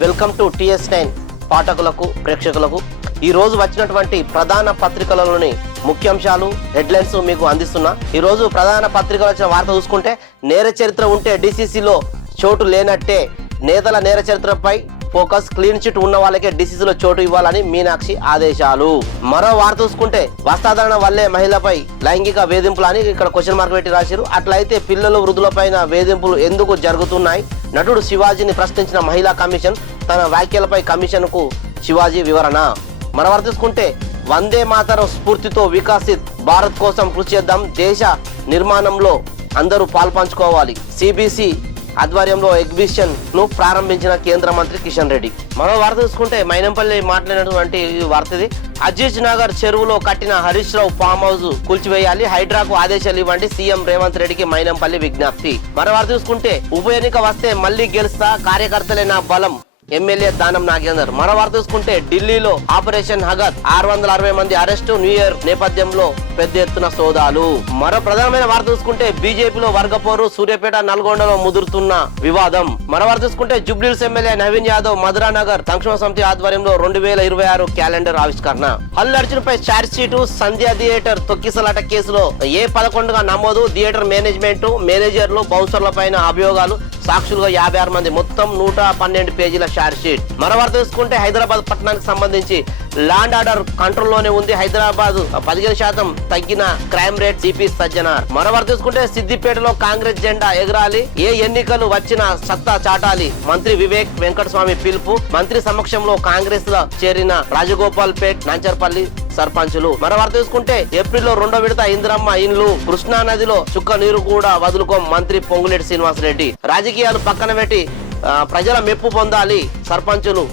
Welcome to TS nine పాఠకులకు ప్రేక్షకులకు. ఈ రోజు వచ్చినటువంటి ప్రధాన పత్రికలలోని ముఖ్యాంశాలు హెడ్లైన్స్ మీకు అందిస్తున్నా. ఈ రోజు ప్రధాన పత్రికలు వచ్చిన వార్త చూసుకుంటే నేర చరిత్ర ఉంటే డిసిసిలో చోటు లేనట్టే నేతల నేర చరిత్రపై ఫోకస్ క్లీన్ చిట్ ఉన్న వాళ్ళకే డిసిసిలో చోటు ఇవ్వాలని మీనాక్షి ఆదేశాలు. మరో వార్త చూసుకుంటే వస్త్రాధారణ వల్లే మహిళపై లైంగిక వేధింపులు అని ఇక్కడ క్వశ్చన్ మార్క్ పెట్టి రాశారు అట్లయితే పిల్లలు వృద్ధులపైన వేధింపులు ఎందుకు జరుగుతున్నాయి? నటుడు శివాజీని ప్రశ్నించిన మహిళా కమిషన్ తన వ్యాఖ్యలపై కమిషన్కు శివాజీ వివరణ. మన వార్త చూసుకుంటే వందే మాతరం స్ఫూర్తితో వికాసిత్ భారత్ కోసం కృషి చేద్దాం దేశ నిర్మాణంలో అందరూ పాల్పంచుకోవాలి సిబిసి ఆధ్వర్యంలో ఎగ్జిబిషన్ను ప్రారంభించిన కేంద్ర మంత్రి కిషన్ రెడ్డి. మరో వార్త చూసుకుంటే మైనంపల్లి మాట్లాడినటువంటి ఈ వార్త ఇది అజీజ్ నగర్ చెరువులో కట్టిన హరీష్ రావు ఫామ్ హౌస్ కూల్చివేయాలి హైడ్రాకు ఆదేశాలు ఇవ్వండి సీఎం రేవంత్ రెడ్డికి మైనంపల్లి విజ్ఞప్తి. మరో వార్త చూసుకుంటే ఉప ఎన్నిక వస్తే మళ్ళీ గెలుస్తా కార్యకర్తలే నా బలం. ఎమ్మెల్యే దానం నాగేందర్. మరో వార్త చూసుకుంటే ఢిల్లీలో ఆపరేషన్ హగత్. ఆరు వందల అరవై మంది అరెస్టు న్యూ ఇయర్ నేపథ్యంలో పెద్ద ఎత్తున సోదాలు. మరో ప్రధానమైన వార్త చూసుకుంటే బీజేపీలో వర్గపోరు సూర్యాపేట నల్గొండలో ముదురుతున్న వివాదం. మరో వార్త చూసుకుంటే జుబ్లీల్స్ ఎమ్మెల్యే నవీన్ యాదవ్ మధురా నగర్ సంక్షేమ సమితి ఆధ్వర్యంలో రెండు వేల ఇరవై ఆరు క్యాలెండర్ ఆవిష్కరణ. హల్లర్జున్పై ఛార్జ్ షీటు సంధ్యా థియేటర్ తొక్కిసలాట కేసులో ఏ పదకొండుగా నమోదు? థియేటర్ మేనేజ్మెంట్ మేనేజర్లు బౌన్సర్ల పైన అభియోగాలు సాక్షులుగా యాభై ఆరు మంది మొత్తం నూట పన్నెండు పేజీల షార్ట్షీట్ మరోవారు తీసుకుంటే హైదరాబాద్ పట్టణానికి సంబంధించి ల్యాండ్ ఆర్డర్ కంట్రోల్లోనే ఉంది. హైదరాబాద్ పదిహేను శాతం తగ్గిన క్రైమ్ రేట్ సిపి సజ్జనార్. మరోవారు తీసుకుంటే సిద్దిపేటలో కాంగ్రెస్ జెండా ఎగరాలి. ఏ ఎన్నికలు వచ్చినా సత్తా చాటాలి. మంత్రి వివేక్ వెంకటస్వామి పిలుపు. మంత్రి సమక్షంలో కాంగ్రెస్లో చేరిన రాజగోపాల్ పేట్ నాంచర్పల్లి సర్పంచులు. మరో వార్త చూసుకుంటే ఏప్రిల్లో రెండో విడత ఇందిరమ్మ ఇండ్లు కృష్ణా నదిలో చుక్క నీరు కూడా వదులుకోం మంత్రి పొంగులేటి శ్రీనివాసరెడ్డి. రాజకీయాలు పక్కన పెట్టి ప్రజల మెప్పు పొందాలి సర్పంచులు.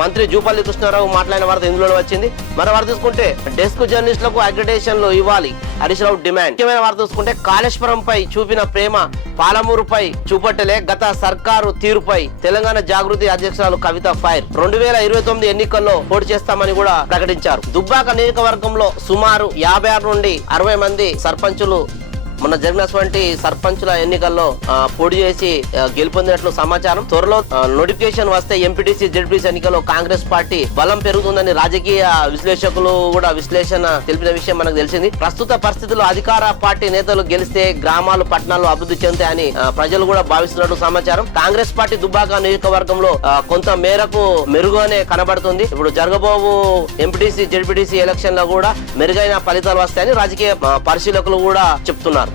మంత్రి జూపల్లి కృష్ణారావు మాట్లాడిన వార్త ఇందులో వచ్చింది. మరో వార్త చూసుకుంటే డెస్క్ జర్నలిస్టులకు అక్రిడేషన్లు ఇవ్వాలి. హరీష్ రావు డిమాండ్. ముఖ్యమైన వార్త చూసుకుంటే కాళేశ్వరంపై చూపిన ప్రేమ పాలమూరుపై చూపట్టలే గత సర్కారు తీరుపై. తెలంగాణ జాగృతి అధ్యక్షురాలు కవిత ఫైర్. రెండు వేల ఇరవై తొమ్మిది ఎన్నికల్లో పోటీ చేస్తామని కూడా ప్రకటించారు. దుబ్బాక నియోజకవర్గంలో సుమారు యాభై ఆరు నుండి అరవై మంది సర్పంచులు మొన్న జరిగినటువంటి సర్పంచుల ఎన్నికల్లో పోటీ చేసి గెలుపొందినట్లు సమాచారం. త్వరలో నోటిఫికేషన్ వస్తే ఎంపీటీసీ జెడ్పీసీ ఎన్నికల్లో కాంగ్రెస్ పార్టీ బలం పెరుగుతుందని రాజకీయ విశ్లేషకులు కూడా విశ్లేషణ తెలిపిన విషయం మనకు తెలిసింది. ప్రస్తుత పరిస్థితుల్లో అధికార పార్టీ నేతలు గెలిస్తే గ్రామాలు పట్టణాలు అభివృద్ధి చెందుతాయని ప్రజలు కూడా భావిస్తున్నట్టు సమాచారం. కాంగ్రెస్ పార్టీ దుబ్బాక నియోజకవర్గంలో కొంత మేరకు మెరుగునే కనబడుతుంది. ఇప్పుడు జరగబోవు ఎంపీటీసీ జెడ్పీటీసీ ఎలక్షన్లో కూడా మెరుగైన ఫలితాలు వస్తాయని రాజకీయ పరిశీలకులు కూడా చెప్తున్నారు.